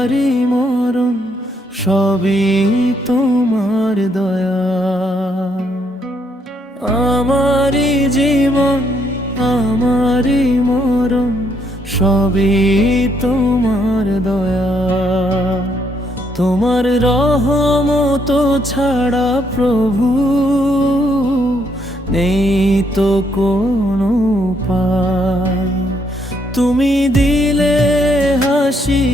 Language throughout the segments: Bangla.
আমারই মরণ সবই তোমার দয়া। আমারই জীবন আমারই মরণ সবই তোমার দয়া। তোমার রহমত ছাড়া প্রভু নেই তো কোনো উপায়। তুমি দিলে হাসি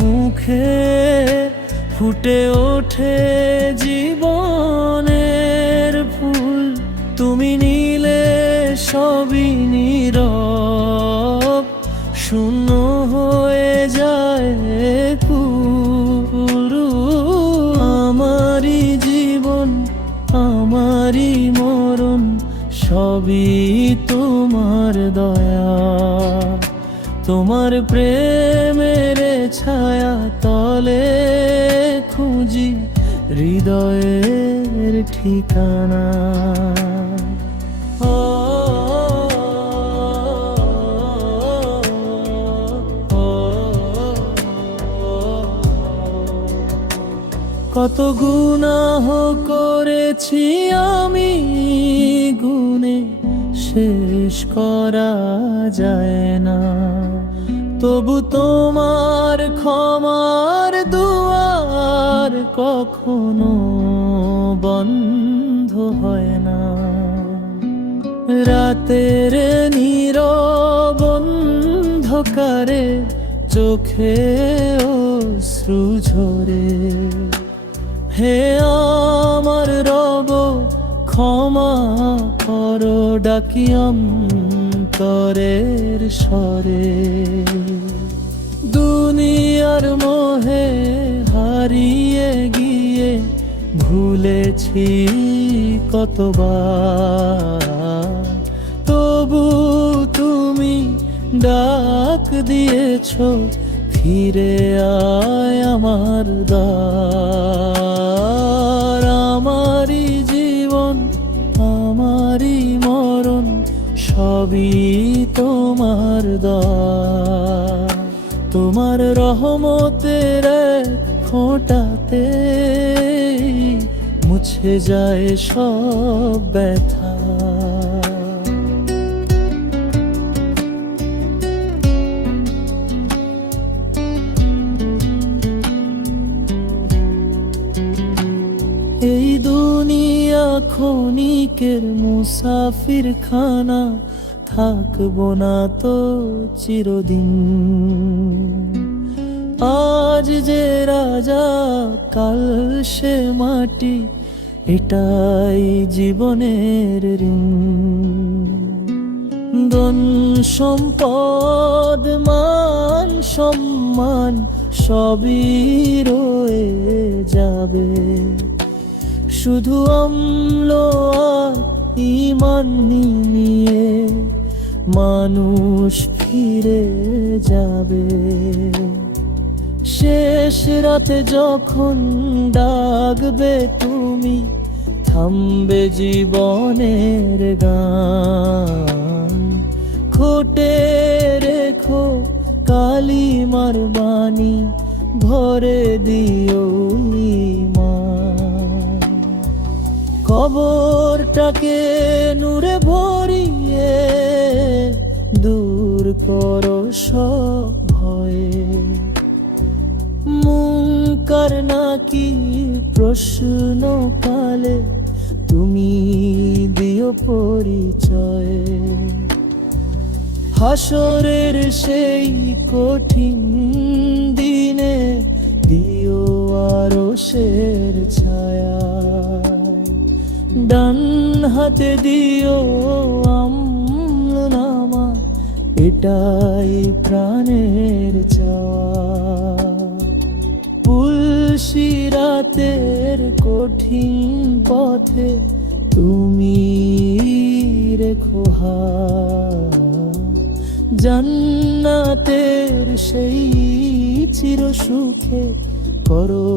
মুখে ফুটে ওঠে জীবনের ফুল। তুমি নিলে সবই নীরব শূন্য হয়ে যায় পুরো। আমারই জীবন আমারই মরণ সবই তোমার দয়া। তোমার প্রেমের ছায়া তলে খুঁজি হৃদয়ের ঠিকানা। কত গুনাহ করেছি আমি, গুণে শেষ করা যায় না। তবু তোমার ক্ষমার দুয়ার কখনো বন্ধ হয় না। রাতের নীরব অন্ধকারে চোখে অশ্রু ঝরে। হে আমার রব ক্ষমা করো ডাকি অন্তরের স্বরে। দুনিয়ার মোহে হারিয়ে গিয়ে ভুলেছি কতবার। তবু তুমি ডাক দিয়েছো ফিরে আয় আমার দ্বার। আমারই জীবন আমারই মরণ সবই তোমার দয়া। তোমার রহমতের ফোঁটাতে মুছে যায় সব ব্যথা। এই দুনিয়া ক্ষণিকের মুসাফির খানা, থাকবো না তো চিরদিন। আজ যে রাজা কাল সে মাটি, এটাই জীবনের ঋণ। ধন সম্পদ মান সম্মান সবই রয়ে যাবে। শুধু অম্ল আর ঈমান নিয়ে মানুষ ফিরে যাবে। শেষ রাতে যখন ডাকবে তুমি, থামবে জীবনের গান। খোটে রেখো কালিমার বাণী, ভরে দিও ঈমান। কবরটাকে নূরে ভরিয়ে দূর করো সব ভয়ে। মুনকার নাকি প্রশ্ন কালে তুমি দিও পরিচয়। হাসরের সেই কঠিন দিনে দিও আরশের ছায়া। ডান হাতে দিও আমলনামা, এটাই প্রাণের চাওয়া। পুলসিরাতের কঠিন পথে তুমি রেখো হাত। জান্নাতের সেই চির সুখে করো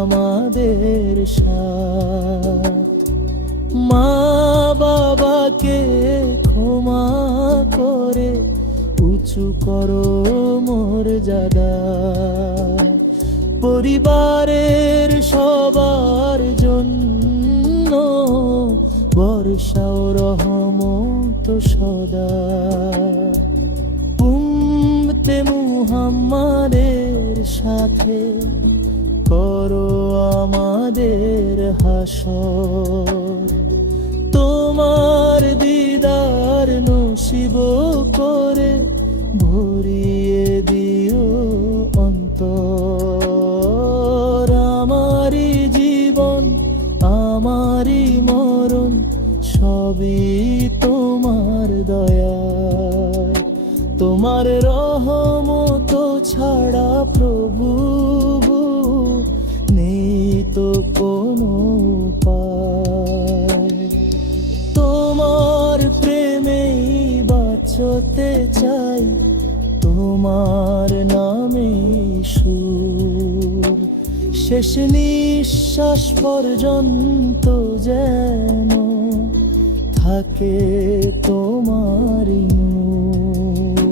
আমাদের সাথ। মা বাবাকে ক্ষমা করে উঁচু করো মর্যাদা। পরিবারের সবার জন্য বর্ষা ও রহমত সদা। উম্মতে মুহাম্মাদের সাথে করো আমাদের হাসর। তোমার দিদার নসিব করে ভরিয়ে দিও অন্তর। আমারি জীবন আমারি মরণ সবই তোমার দয়ায়। তোমার রহমত ছাড়া প্রভু নেই তো কোনো উপায়। তোমার প্রেমেই বাঁচতে চাই, তোমার নামে সুর। শেষ নিঃশ্বাস পর্যন্ত যেন থাকে তোমারই নূর।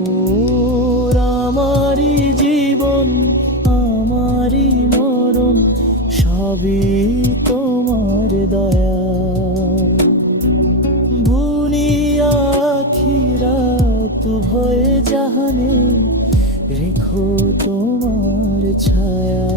আমারি জীবন আমারি মরণ সবই তোমার দয়া। দুনিয়া আখিরাত উভয় জাহানে রেখো তোমার ছায়া।